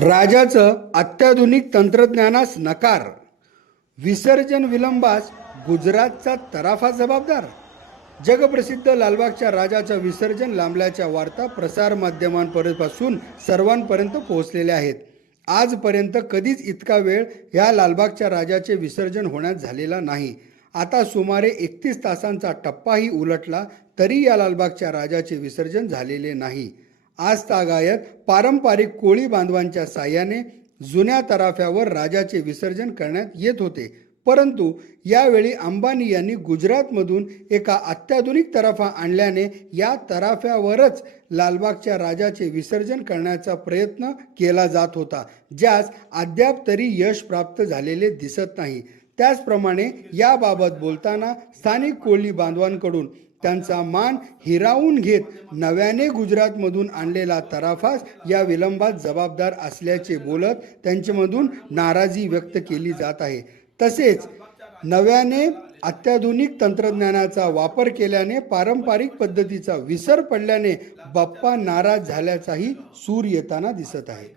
राजाचं अत्याधुनिक तंत्रज्ञानास नकार. विसर्जन विलंबास गुजरातचा तराफा जबाबदार. जगप्रसिद्ध लालबागच्या राजाचं विसर्जन लांबल्याच्या वार्ता प्रसारमाध्यमांपासून सर्वांपर्यंत पोहोचलेल्या आहेत. आजपर्यंत कधीच इतका वेळ ह्या लालबागच्या राजाचे विसर्जन होण्यात झालेला नाही. आता सुमारे एकतीस तासांचा टप्पाही उलटला तरी या लालबागच्या राजाचे विसर्जन झालेले नाही. आज तागायत पारंपरिक कोळी बांधवांच्या साह्याने जुन्या तराफ्यावर राजाचे विसर्जन करण्यात येत होते. परंतु यावेळी अंबानी यांनी गुजरातमधून एका अत्याधुनिक तराफा आणल्याने या तराफ्यावरच लालबागच्या राजाचे विसर्जन करण्याचा प्रयत्न केला जात होता ज्यास अद्याप तरी यश प्राप्त झालेले दिसत नाही. त्याचप्रमाणे याबाबत बोलताना स्थानिक कोळी बांधवांकडून त्यांचा मान हिरावून घेत नव्याने गुजरातमधून आणलेला तराफास या विलंबात जबाबदार असल्याचे बोलत त्यांच्यामधून नाराजी व्यक्त केली जात आहे. तसेच नव्याने अत्याधुनिक तंत्रज्ञानाचा वापर केल्याने पारंपरिक पद्धतीचा विसर पडल्याने बाप्पा नाराज झाल्याचाही सूर येताना दिसत आहे.